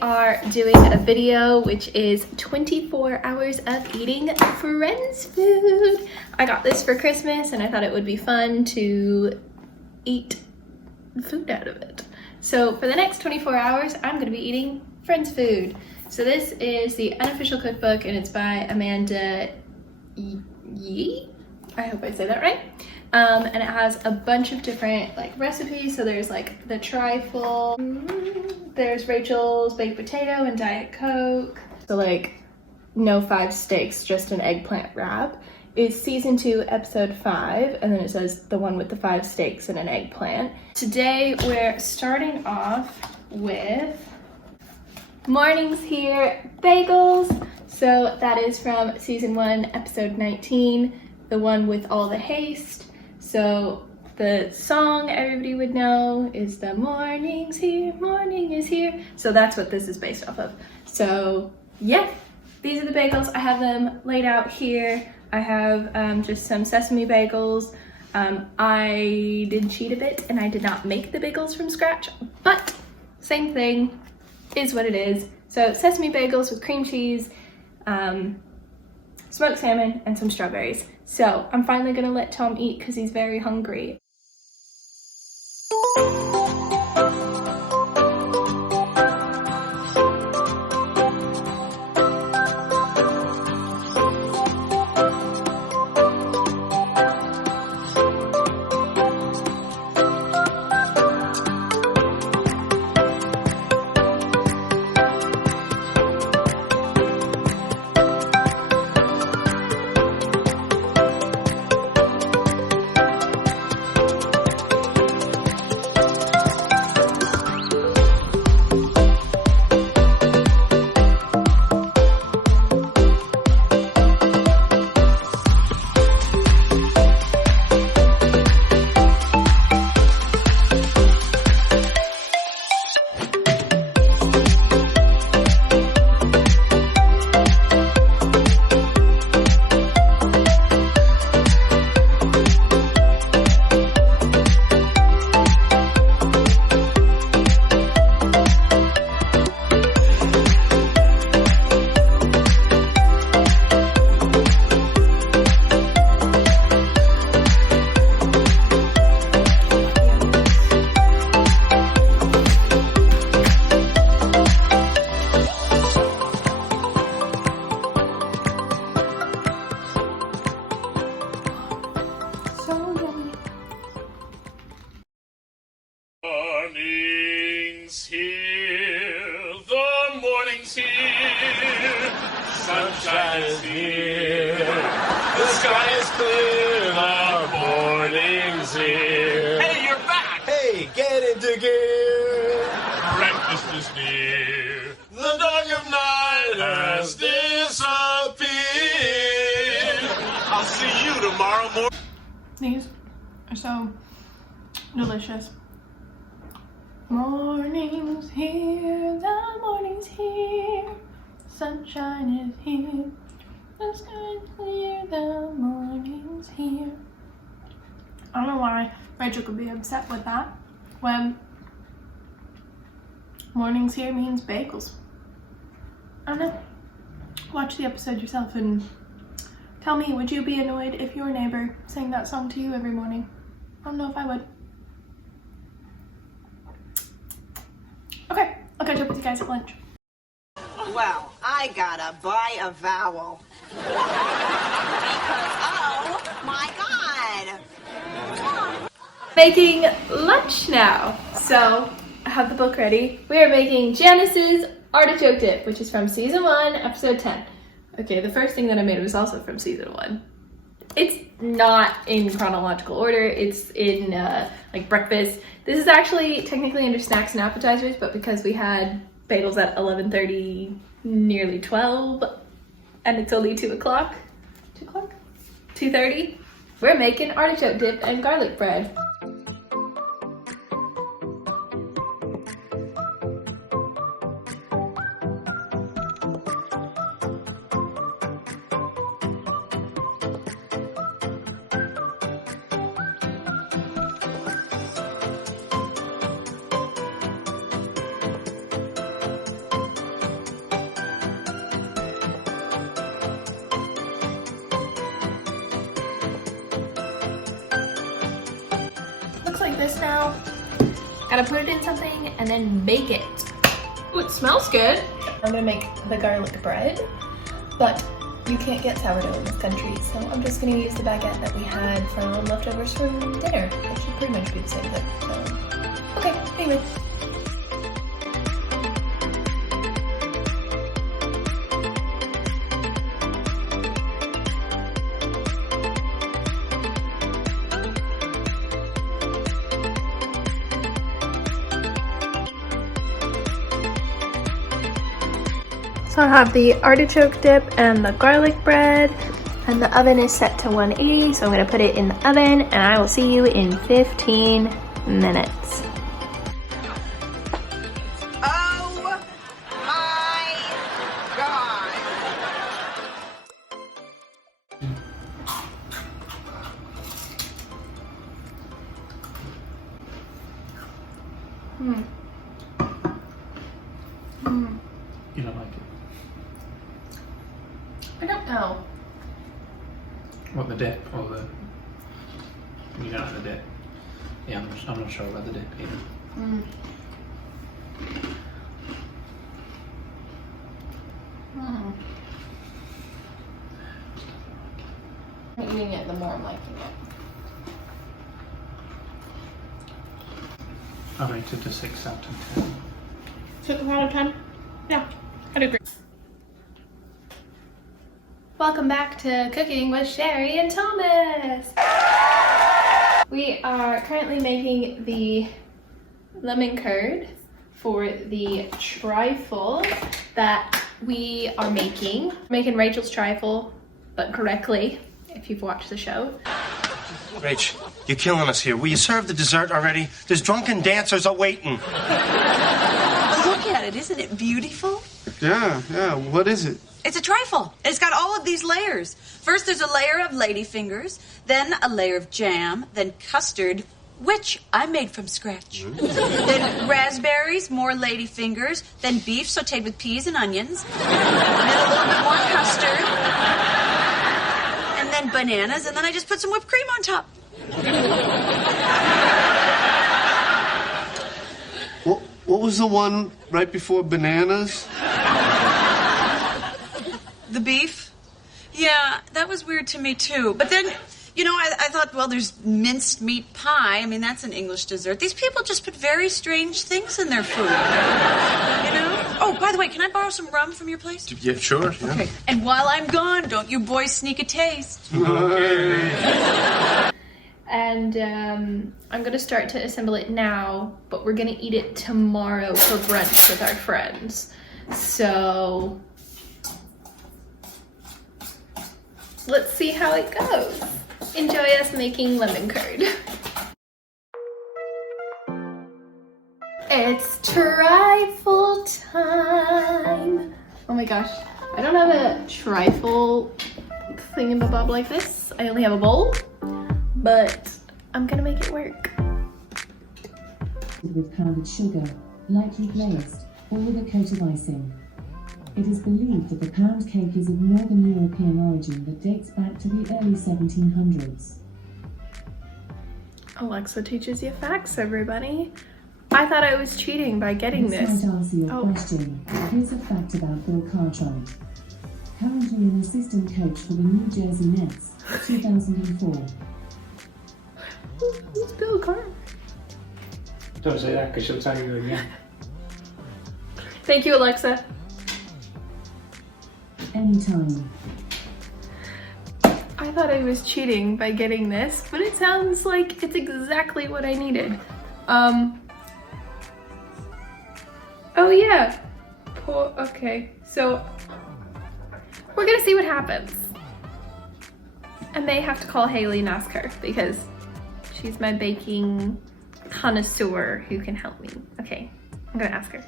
are doing a video which is 24 hours of eating friends food. I got this for Christmas and I thought it would be fun to eat food out of it. So for the next 24 hours, I'm gonna be eating friends food. So this is the unofficial cookbook and it's by Amanda Yee. I hope I say that right. And it has a bunch of different recipes. So there's the trifle, there's Rachel's baked potato and Diet Coke. So no 5 steaks, just an eggplant wrap. It's season 2, episode 5, and then it says the one with the 5 steaks and an eggplant. Today we're starting off with Mornings Here bagels. So that is from season 1, episode 19, the one with all the haste. So the song everybody would know is the morning's here, morning is here. So that's what this is based off of. So yeah, these are the bagels. I have them laid out here. I have just some sesame bagels. I did cheat a bit and I did not make the bagels from scratch, but same thing is what it is. So sesame bagels with cream cheese, smoked salmon, and some strawberries. So I'm finally gonna let Tom eat because he's very hungry. Morning's here, the morning's here, sunshine is here, the sky is clear, the morning's here. Hey, you're back! Hey, get into gear! Breakfast is near, the dog of night has disappeared. I'll see you tomorrow morning. These are so delicious. Morning's here, the morning's here, sunshine is here, the sky's clear, the morning's here. I don't know why Rachel could be upset with that when morning's here means bagels. I don't know. Watch the episode yourself and tell me, would you be annoyed if your neighbor sang that song to you every morning? I don't know if I would. Okay, I'll catch up with you guys at lunch. Well, I gotta buy a vowel. Because, oh my God. Making lunch now. So I have the book ready. We are making Janice's artichoke dip, which is from season 1, episode 10. Okay, the first thing that I made was also from season 1. It's not in chronological order. It's in breakfast. This is actually technically under snacks and appetizers, but because we had bagels at 11:30, nearly 12, and it's only 2 o'clock, 2:30, we're making artichoke dip and garlic bread. this now. Gotta put it in something and then bake it. Ooh, it smells good. I'm gonna make the garlic bread, but you can't get sourdough in this country, so I'm just gonna use the baguette that we had from leftovers from dinner, which should pretty much be the same thing. So, okay, anyway. So I have the artichoke dip and the garlic bread, and the oven is set to 180, so I'm gonna put it in the oven and I will see you in 15 minutes. Oh my God. You don't like it? I don't know. What, the dip or the... You don't like the dip? Yeah, I'm not sure about the dip either. I'm eating it, the more I'm liking it. I rated a 6 out of 10. 6 out of 10? Yeah, I'd agree. Welcome back to Cooking with Sherry and Thomas. We are currently making the lemon curd for the trifle that we are making. Making Rachel's trifle, but correctly, if you've watched the show. Rach, you're killing us here. Will you serve the dessert already? There's drunken dancers awaiting. Look at it, isn't it beautiful? Yeah, what is it? It's a trifle. It's got all of these layers. First there's a layer of ladyfingers, then a layer of jam, then custard, which I made from scratch. Then raspberries, more ladyfingers, then beef sauteed with peas and onions, then a little bit more custard, and then bananas, and then I just put some whipped cream on top. What was the one right before bananas? The beef? Yeah, that was weird to me too. But then, you know, I thought, well, there's minced meat pie. I mean, that's an English dessert. These people just put very strange things in their food. You know? Oh, by the way, can I borrow some rum from your place? Yeah, sure. Yeah. Okay. And while I'm gone, don't you boys sneak a taste. And I'm gonna start to assemble it now, but we're gonna eat it tomorrow for brunch with our friends. So let's see how it goes. Enjoy us making lemon curd. It's trifle time. Oh my gosh, I don't have a trifle thingamabob like this. I only have a bowl, but I'm gonna make it work. With powdered sugar, lightly glazed, or with a coat of icing. It is believed that the pound cake is of Northern European origin that dates back to the early 1700s. Alexa teaches you facts, everybody. I thought I was cheating by getting this. Might answer your question. Here's a fact about Bill Cartwright. Currently an assistant coach for the New Jersey Nets, 2004. Who's Bill Cartwright? Don't say that because she'll tell you again. Thank you, Alexa. Anytime. I thought I was cheating by getting this, but it sounds like it's exactly what I needed. Oh yeah. Okay, so we're gonna see what happens. I may have to call Haley and ask her because she's my baking connoisseur who can help me. Okay, I'm gonna ask her.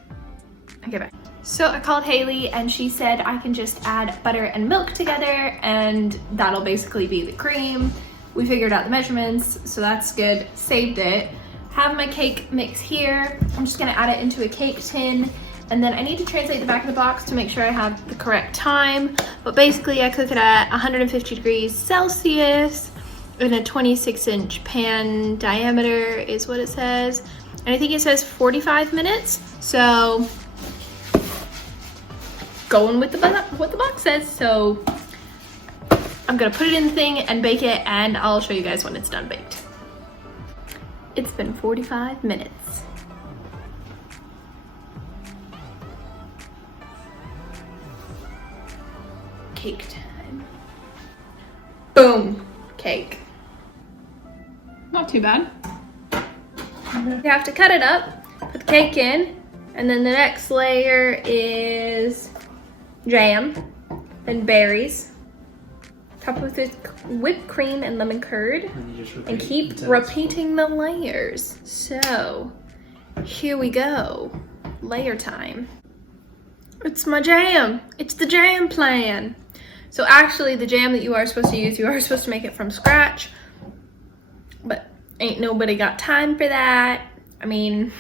Okay, bye. So I called Haley and she said I can just add butter and milk together and that'll basically be the cream. We figured out the measurements, so that's good. Saved it. Have my cake mix here. I'm just gonna add it into a cake tin, and then I need to translate the back of the box to make sure I have the correct time. But basically I cook it at 150 degrees Celsius in a 26-inch pan diameter is what it says. And I think it says 45 minutes. So going with what the box says. So I'm gonna put it in the thing and bake it, and I'll show you guys when it's done baked. It's been 45 minutes. Cake time. Boom, cake. Not too bad. You have to cut it up, put the cake in, and then the next layer is jam, then berries, topped with whipped cream and lemon curd, and keep repeating the layers. So here we go, layer time. It's my jam. It's the jam plan. So actually the jam that you are supposed to use, you are supposed to make it from scratch, but ain't nobody got time for that. I mean,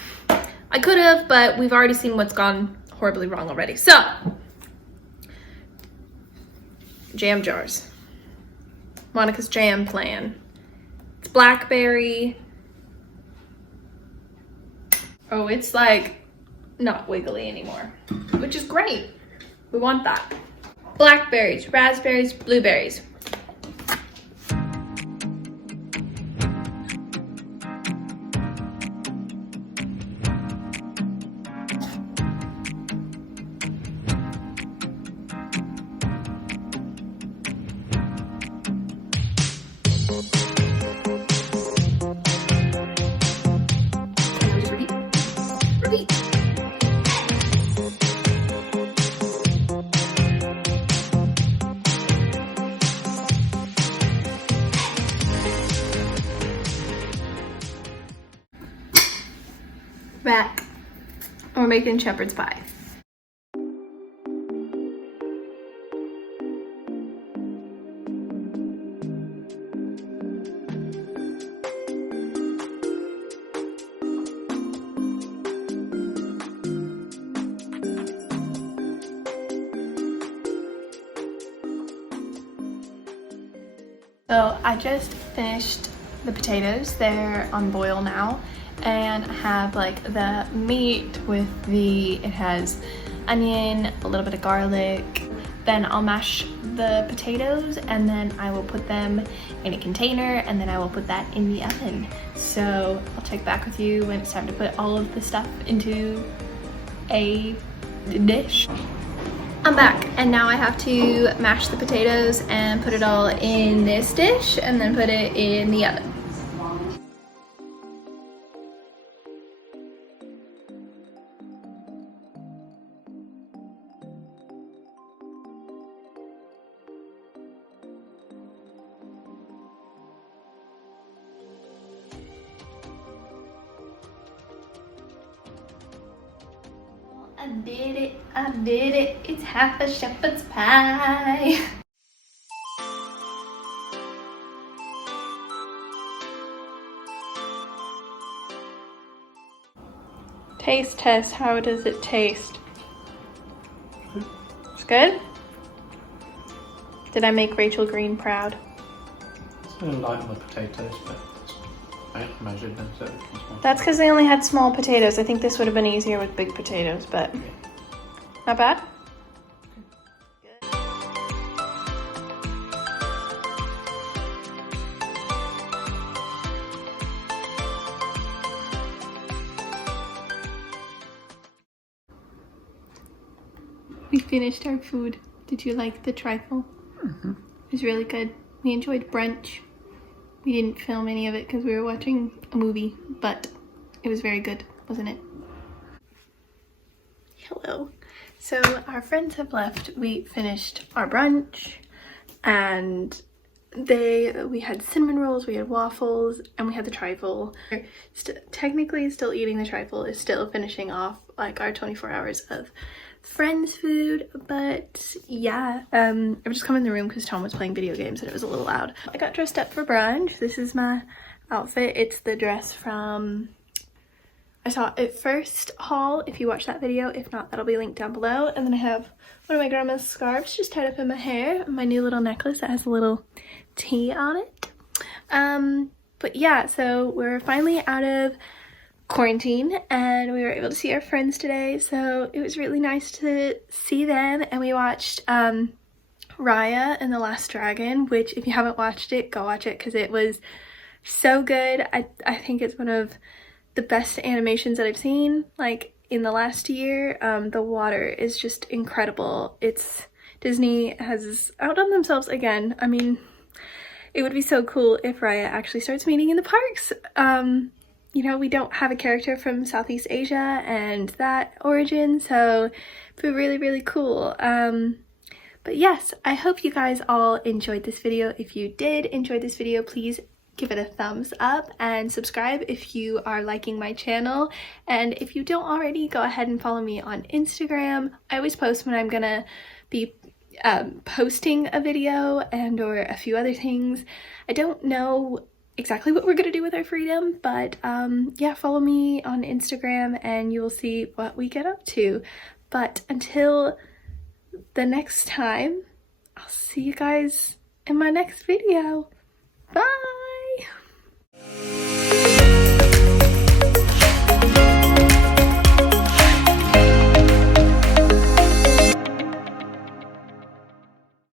I could have, but we've already seen what's gone horribly wrong already. So, jam jars. Monica's jam plan. It's blackberry. Oh, it's like not wiggly anymore, which is great. We want that. Blackberries, raspberries, blueberries. Just repeat. Repeat. Back. We're making shepherd's pie. So I just finished the potatoes. They're on boil now. And I have like the meat with it has onion, a little bit of garlic. Then I'll mash the potatoes and then I will put them in a container and then I will put that in the oven. So I'll check back with you when it's time to put all of the stuff into a dish. I'm back and now I have to mash the potatoes and put it all in this dish and then put it in the oven. I did it, it's half a shepherd's pie. Taste test, how does it taste? It's good? Did I make Rachel Green proud? It's a little light on the potatoes, but I measured them so it was small. That's because they only had small potatoes. I think this would have been easier with big potatoes, but not bad. We finished our food. Did you like the trifle? Mm-hmm. It was really good. We enjoyed brunch. We didn't film any of it because we were watching a movie, but it was very good, wasn't it? Hello. So our friends have left. We finished our brunch and we had cinnamon rolls, we had waffles, and we had the trifle. Technically still eating the trifle is still finishing off like our 24 hours of friends food, but yeah, I've just come in the room because Tom was playing video games and it was a little loud. I got dressed up for brunch. This is my outfit. It's the dress from I saw it first haul, if you watch that video. If not, that'll be linked down below. And then I have one of my grandma's scarves just tied up in my hair, and my new little necklace that has a little T on it. But yeah, so we're finally out of quarantine and we were able to see our friends today, so it was really nice to see them. And we watched Raya and the Last Dragon, which if you haven't watched it, go watch it because it was so good. I think it's one of the best animations that I've seen like in the last year. The water is just incredible. Disney has outdone themselves again. I mean, it would be so cool if Raya actually starts meeting in the parks. You know, we don't have a character from Southeast Asia and that origin, so it'd be really, really cool. But yes, I hope you guys all enjoyed this video. If you did enjoy this video, please give it a thumbs up and subscribe if you are liking my channel. And if you don't already, go ahead and follow me on Instagram. I always post when I'm gonna be posting a video and or a few other things. I don't know exactly what we're gonna do with our freedom, but yeah, follow me on Instagram and you will see what we get up to. But until the next time, I'll see you guys in my next video. Bye!